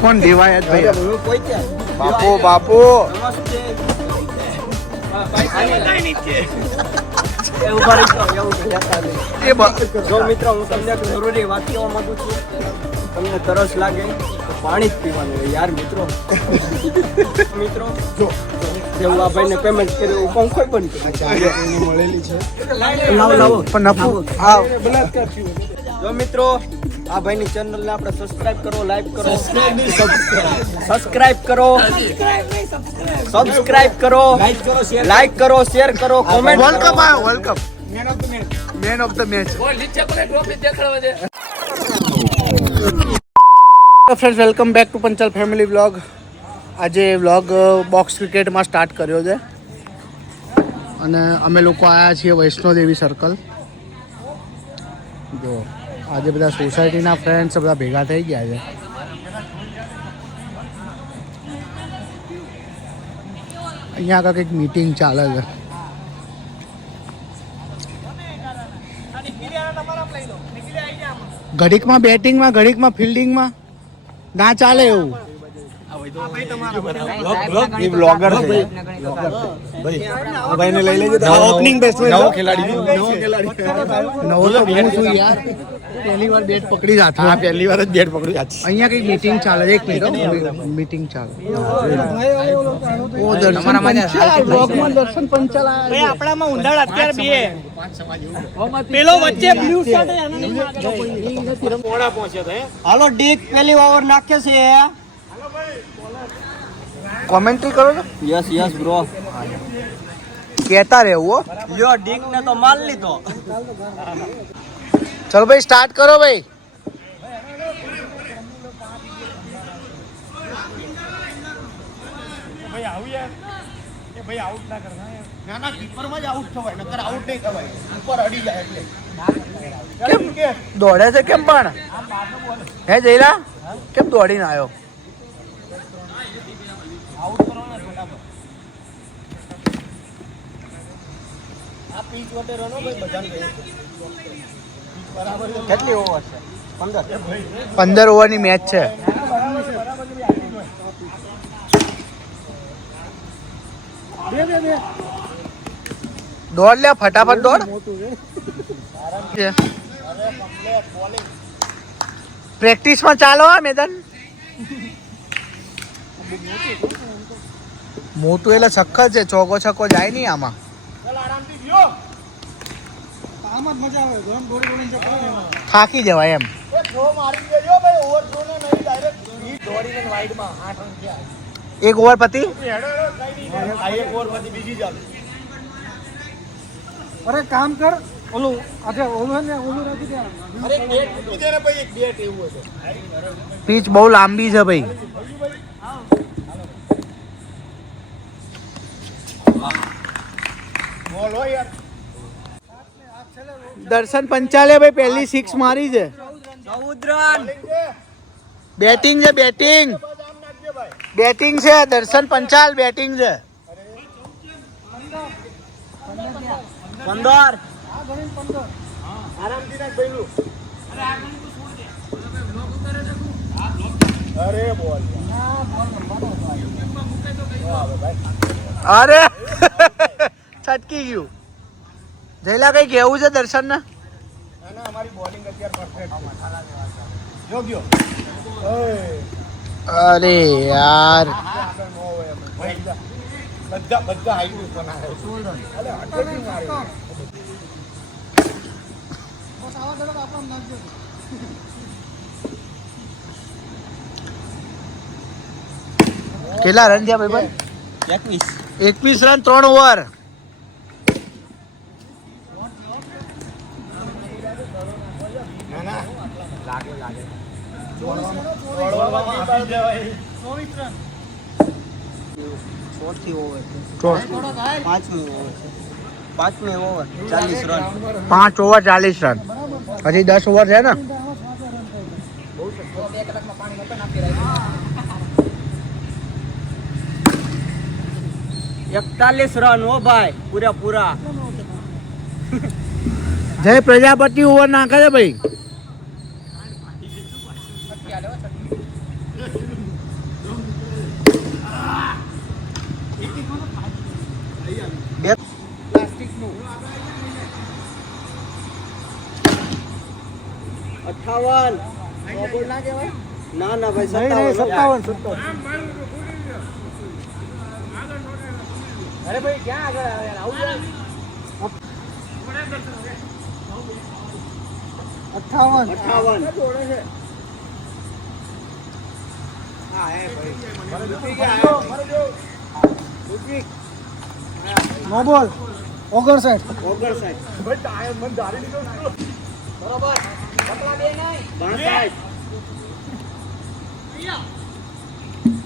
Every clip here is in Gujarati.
કોણ દેવાયત ભાઈ? બાપુ બાપુ. જો મિત્રો હું તમને જરૂરી વાત કહેવા માંગુ છું. તમને તરસ લાગે તો પાણી જ પીવાનું હોય યાર મિત્રો. મિત્રો જો જેવું આ ભાઈને પેમેન્ટ કર્યું પંખો પણ મળેલી છે. લાવો લાવો. પણ નફો હા. બલાત્કાર થયો જો મિત્રો આ ભાઈની ચેનલને આપણે સબસ્ક્રાઇબ કરો લાઈક કરો. સબસ્ક્રાઇબ કરો. સબસ્ક્રાઇબ કરો. લાઈક કરો શેર કરો. શેર કરો કોમેન્ટ વર્લ્ડ કપ આવ્યો world cup man of the match man of the match friends welcome back to Panchal family vlog આજે વ્લોગ બોક્સ ક્રિકેટમાં સ્ટાર્ટ કર્યો છે. અને અમે લોકો આવ્યા છીએ વૈષ્ણોદેવી સર્કલ જો. આજે બધા સોસાયટીના ફ્રેન્ડ્સ બધા ભેગા થઈ ગયા છે. અહીંયા આગળ કંઈક મીટિંગ ચાલે છે. ઘડીકમાં બેટિંગમાં ઘડીકમાં ફિલ્ડિંગમાં ના ચાલે એવું. બ્લોગર છે ભાઈને લઈ લેજો ઓપનિંગ બેટ્સમેન નવો ખેલાડી નવો ખેલાડી. નવો તો હું છું યાર. પહેલી વાર બેટ પકડી જ હા પહેલી વાર જ બેટ પકડ્યું આજ અહીંયા કઈ મીટિંગ ચાલે છે એક મિનિટ મીટિંગ ચાલે. ઓ દર્શન પંચાલ. બ્લોગમાં દર્શન પંચાલ આયા આપણામાં ઊંડાણ અત્યારે બે. પેલો વચ્ચે બ્લુ શર્ટ હાલો ડીક પેલી ઓવર નાખે છે. કોમેન્ટ્રી કરો છો? યસ યસ બ્રો કહેતા રહેવું હો. યો ડીક ને તો માલ લીધો. ચલો ભાઈ સ્ટાર્ટ કરો ભાઈ. ના ના કીપરમાં જ આઉટ થવાય નકર આઉટ નહીં થવાય. ઉપર અડી જાય એટલે. કેમ? દોડે છે કેમ પણ? હે જયલા કેમ દોડીને આવ્યો? પીચ વટે રનો ભાઈ બધાને કેટલી ઓવર છે? પંદર? પંદર ઓવરની મેચ છે. દોડ લે ફટાફટ દોડ. પ્રેક્ટિસમાં ચાલો આ મેદાન. મોટું એટલે સખત છે ચોકો છક્કો જાય નહીં આમાં. આરામથી ગયો. આમાં જ મજા આવે ગરમ દોડી દોડીને જે કરે ને એમાં. થાકી જવાય એમ. એ થ્રો મારી દેજો ભાઈ ઓવર થ્રો ને નહીં ડાયરેક્ટ હિટ દોડીને વાઇડમાં આઠ રન થયા એક ઓવર પતિ? હેડો હેડો કઈ નહીં આ એક ઓવર પછી બીજી ચાલુ અરે કામ કર. ઓલું આજે ઓલું ને ઓલું રાખી દે. અરે બેટ મૂકી દે ને ભાઈ એક બેટ એવું હશે પીચ બહુ લાંબી છે ભાઈ. બોલ યાર. દર્શન પંચાલે ભાઈ પહેલી સિક્સ મારી છે ચૌદ રન બેટિંગ છે બેટિંગ બેટિંગ છે દર્શન પંચાલ બેટિંગ છે પંદર આરામથી નાખ ભઈલું અરે બોલ અરે છટકી ગયું જયલા કઈ કેવું છે દર્શન ને ના ના અમારી બોલિંગ અત્યારે પરફેક્ટ જો ગયો ઓય અરે યાર. આગળ નો હોય અમે. ભાઈ બધા બધા હાઈટ ઉપર ના અરે અટેકિંગ મારી કેટલા રન થયા ભાઈ એકવીસ. એકવીસ રન ત્રણ ઓવર ના ના લાગે લાગે દોડવામાં આપી જવાય ચોથી ઓવર પાંચમી ઓવર પાંચમી ઓવર ચાલીસ રન પાંચ ઓવર ચાલીસ રન. હજી દસ ઓવર છે ને? એકતાલીસ રન હો ભાઈ પૂરા પૂરા જય પ્રજાપતિ ઓવર નાખે છે ભાઈ. અઠાવન. ના ના ભાઈ સત્તાવન. સત્તાવન અરે ભાઈ ક્યાં આગળ આવે? યાર આવું યાર અઠાવન. અઠાવન. નો બોલ. ઓગણસાઠ. ઓગણસાઠ. બરોબર.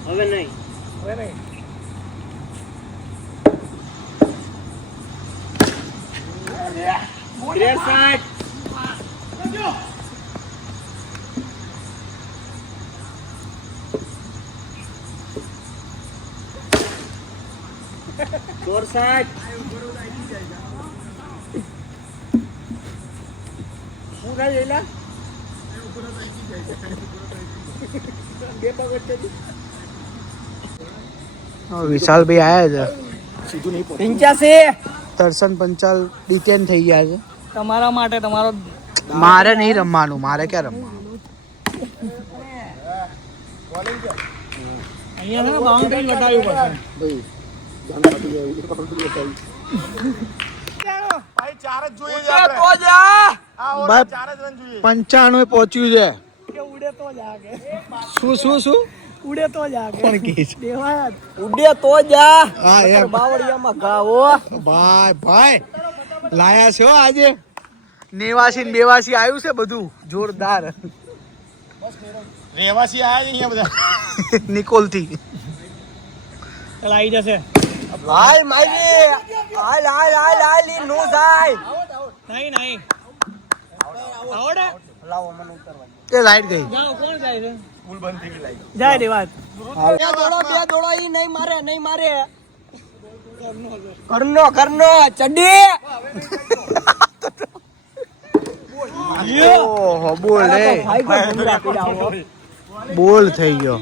હવે નહીં. હવે નહીં. ત્રેસઠ ચોરસાઠ શું થાય એલા? બે પગથિયાથી વિશાલભાઈ આવ્યા છે પંચ્યાસી દર્શન પંચાલ ડિટેન થઈ ગયા છે તમારા માટે તમારો મારે નહીં રમવાનું મારે ક્યાં રમવાનું અહીંયા છે ને બાઉન્ડ્રી બતાવ્યું પડશે ભાઈ પંચાણું પહોંચ્યું છે. ઉડે તો જાગે શું શું શું? ઉડે તો જાગે કહે છે? દેવાય ઉડે તો જા હા એ બાવળિયામાં ગાવો. ભાઈ ભાઈ લાયા છે આજે? નેવાસી ને બેવાસી આવ્યું છે બધું. જોરદાર. રહેવાસી આયા છે અહીંયા બધા. નિકોલથી ચાલ આવી જશે. હાલ માઈ હાલ હાલ હાલ હાલ નો જાય. નહીં નહીં. આવડે? લાવો મને ઉતરવા એ લાઈટ ગઈ. જાઓ કોણ જાય છે? જાય દેવાત બે દોડો બે દોડો ઈ નહીં મારે નહીં મારે. કરનો કરનો ચડી ઓહો બોલ રે બોલ થઈ ગયો.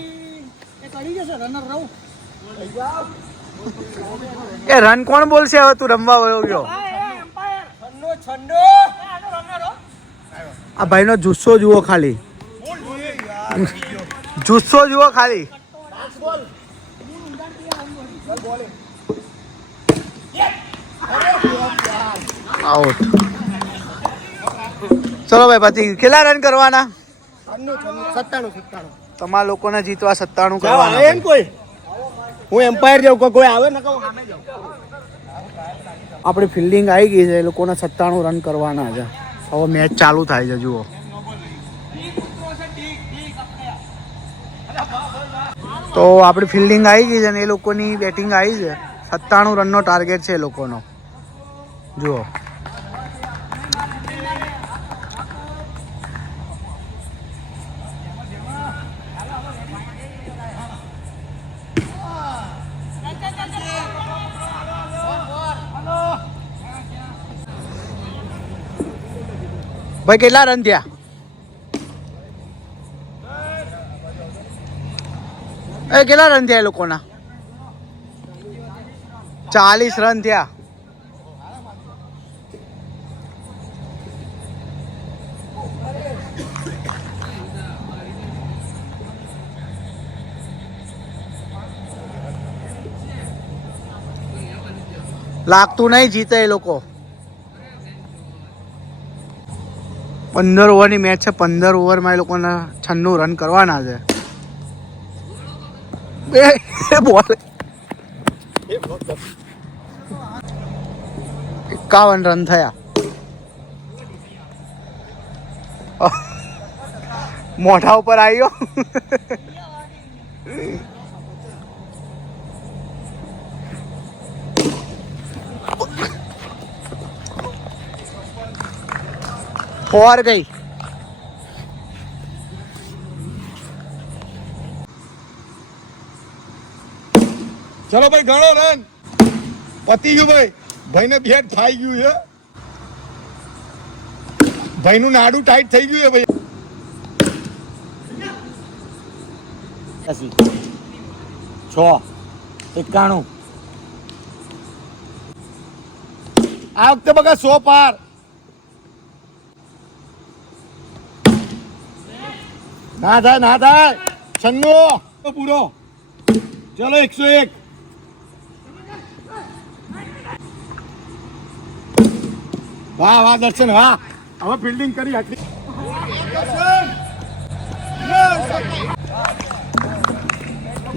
એ રન કોણ બોલશે હવે તું રમવા વયો ગયો? છન્નો છન્નો. આ ભાઈનો જુસ્સો જુઓ ખાલી. જુસ્સો જુઓ ખાલી. આઉટ ચલો ભાઈ પછી કેટલા રન કરવાના? તમારા લોકોને જીતવા સત્તાણું કરવાના એમ કોઈ? હું એમ્પાયર જેવું કોઈ આવે? ને આપણી ફિલ્ડિંગ આવી ગઈ છે એ લોકોને સત્તાણું રન કરવાના છે. હવે મેચ ચાલુ થાય છે, જુઓ. તો આપણી ફિલ્ડિંગ આવી ગઈ છે ને એ લોકોની બેટિંગ આવી છે. સત્તાણું રનનો ટાર્ગેટ છે એ લોકોનો. જુઓ. ભાઈ, કેટલા રન થયા? એ, કેટલા રન થયા એ લોકોના? ચાલીસ રન થયા. લાગતું નહીં જીતે એ લોકો. પંદર ઓવરની મેચ છે. પંદર ઓવરમાં એ લોકોને છન્નું રન કરવાના છે. બે બોલ. એકાવન રન થયા. મોઢા ઉપર આવ્યો ફોર ગઈ. ચલો ભાઈ ઘણો રન. પતી ગયું ભાઈ ભાઈને બેટ થઈ ગયું છે. ભાઈનું નાડું ટાઈટ થઈ ગયું છે ભાઈ. છ. એકાણું. આ વખતે બગા સો પાર. ના થાય ના થાય છન્નો પૂરો. ચલો, એકસો એક. વાહ વાહ, દર્શન, વાહ. હવે ફિલ્ડિંગ કરી આટલી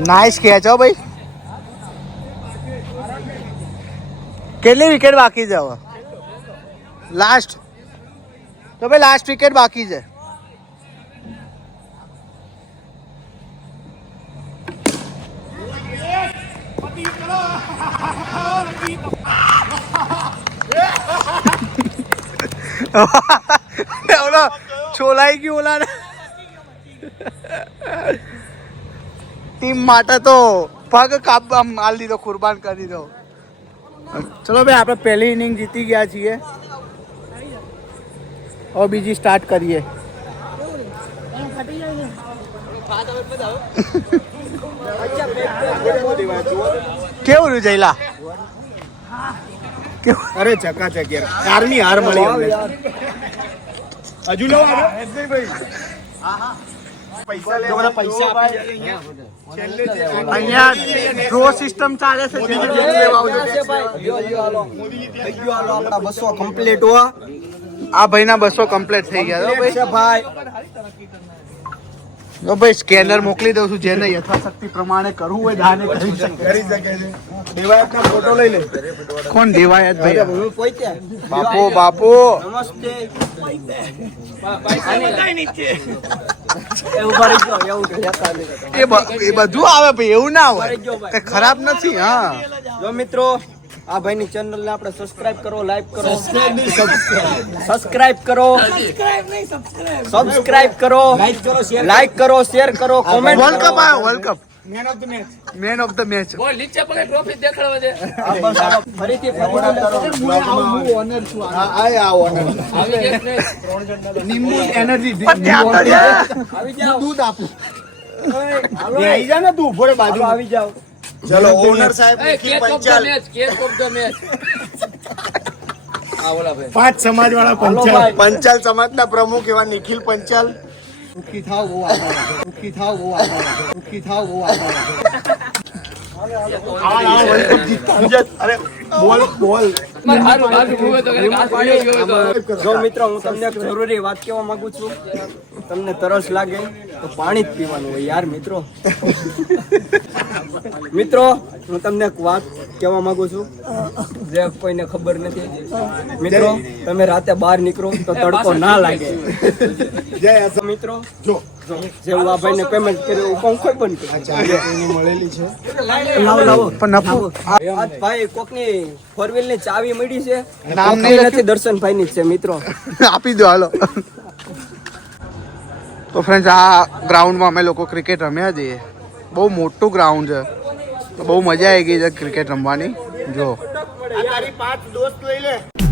નાઇસ કેચ હો ભાઈ. કેટલી વિકેટ બાકી છે હવે? લાસ્ટ તો ભાઈ લાસ્ટ વિકેટ બાકી છે. ઓલો છોલાઈ ગયું ઓલા ટીમ માટે તો પગ કાપ આમ માલ દીધો કુરબાન કરી દીધો ચલો ભાઈ આપણે પહેલી ઇનિંગ જીતી ગયા છીએ હવે બીજી સ્ટાર્ટ કરીએ કેવું રહ્યું જયલા અરે ચકાચક યાર. કારની હાર મળી અમને. હજુ લો લેવા આવજો. આપણા બસો કમ્પ્લીટ આ થઈ ગયા ભાઈ. છે ભાઈ સ્કેનર મોકલી દઉં છું જેને યથાશક્તિ પ્રમાણે કરવું હોય દાને કરી શકે. છે. દેવાયતનો ફોટો લઈ લે. કોણ દેવાયત ભાઈ? બાપો બાપો. નમસ્તે. એ બધું આવે ભાઈ એવું ના હોય. ખરાબ નથી હા. જો મિત્રો આ ભાઈની ચેનલ ને આપણે સબસ્ક્રાઇબ કરો લાઈક કરો. સબસ્ક્રાઇબ કરો. સબસ્ક્રાઇબ કરો. લાઈક કરો શેર કરો. કોમેન્ટ વર્લ્ડ કપ આવ્યો world cup man of the match man of the match નીચે પગે ટ્રોફી દેખાડવા દે. ફરીથી. એનર્જી આવી. જાઓ. દૂધ આપું. આવી જા ને તું ઊભો બાજુ આવી જાઓ. ચલો ઓનર સાહેબ નિખિલ પંચાલ. પાંચ સમાજ વાળા પંચાલ. પંચાલ સમાજના પ્રમુખ એવા નિખિલ પંચાલ. સુખી થાવ બહુ આભાર સુખી થાવ બહુ આભાર સુખી થાવ બહુ આભાર અરે બોલ બોલ. જો મિત્રો હું તમને જરૂરી વાત કહેવા માંગુ છું. તમને તરસ લાગે તો પાણી જ પીવાનું હોય યાર મિત્રો. મિત્રો હું તમને એક વાત કહેવા માંગુ છું જે કોઈને ખબર નથી. મિત્રો તમે રાતે બહાર નીકળો તો તડકો ના લાગે. જય મિત્રો જો. આ ભાઈને પેમેન્ટ કર્યું પંખો બંધ કર્યો? મળેલી છે. લાવો લાવો પણ નફો. ભાઈ કોકની ફોર વ્હીલની ચાવી મળી છે. નામ નથી દર્શનભાઈ ની છે મિત્રો. આપી દો હાલો. તો ફ્રેન્ડ્સ આ ગ્રાઉન્ડમાં અમે લોકો ક્રિકેટ રમ્યા છીએ. બહુ મોટું ગ્રાઉન્ડ છે. બહુ મજા આવી ગઈ છે ક્રિકેટ રમવાની. જો. તારી પાંચ દોસ્ત લઈ લે.